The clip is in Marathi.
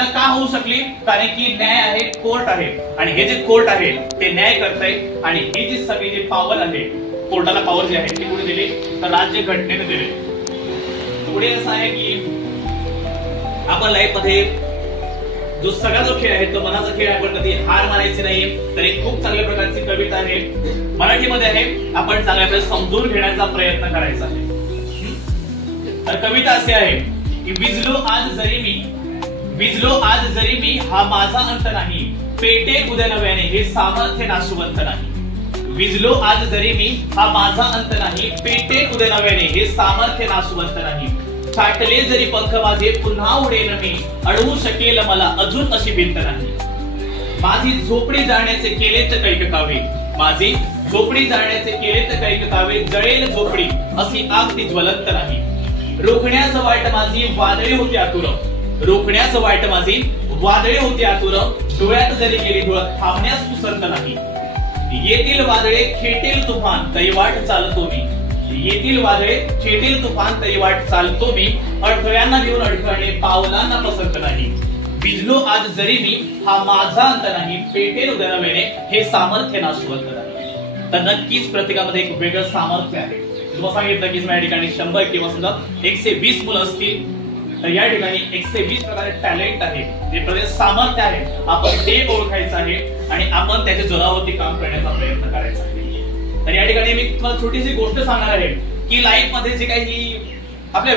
का होऊ शकली? कारण की न्याय आहे, कोर्ट आहे, आणि हे जे कोर्ट आहे ते न्याय करतंय, आणि ही जी सगळी जी पॉवर आहे, कोर्टाला पॉवर जी आहे ती कुठे दिली? तर राज्य घटनेने दिली. पुढे असं आहे की आपण लाईफ मध्ये जो सगळा जो खेळ आहे तो मनाचा खेळ आहे, पण कधी हार मानायची नाही. तर एक खूप चांगल्या प्रकारची कविता आहे, मराठीमध्ये आहे, आपण चांगल्या समजून घेण्याचा प्रयत्न करायचा आहे. तर कविता अशी आहे की विजलो आज जरी मी हा माझा अंत नाही, पेटे उद्या नव्याने हे सामर्थ्य नाशवंत नाही. विजलो आज जरी मी हा माझा अंत नाही, पेटे उद्या नव्याने हे सामर्थ्य नाशवंत नाही. छाटले जरी पंख माझे पुन्हा उडेन मी, अडवू शकेल मला अजून अशी भिंत नाही. माझी झोपडी जाण्याचे केलेत कैक कावे, माझी झोपडी जाण्याचे केलेत कैक कावे, जळेल झोपडी अशी आग ती ज्वलंत नाही. रोखण्यास वाट माझी वादळे होती आतुर, रोखण्यास वाट माझी वादळे होती आतुर, डोळ्यात जरी गेली धुळ थांबण्यास पुसरत नाही. येतील वादळे खेटेल तुफान तरी वाट चालतो मी, येतील वादळे खेटेल तुफान तरी वाट चालतो मी, अडथळ्यांना घेऊन अडखळणे पावलांना पसंत नाही. भिजलो आज जरी मी हा माझा अंत नाही, पेटेल उद्या नव्याने हे सामर्थ्य नाशवंत नाही. तर नक्कीच प्रत्येकामध्ये एक वेगळं सामर्थ्य आहे. तुम्हाला सांगितलं की माझ्या ठिकाणी 100 किंवा समजा 120 मुलं असतील, तर या ठिकाणी 120 प्रकारे टॅलेंट आहे, जे प्रत्येक सामर्थ्य आहे, आपण ते ओळखायचं आहे आणि आपण त्याच्या जोरावरती काम करण्याचा प्रयत्न करायचा आहे. तर या ठिकाणी मी तुम्हाला छोटीशी गोष्ट सांगणार आहे की लाईफ मध्ये जे काही आपल्या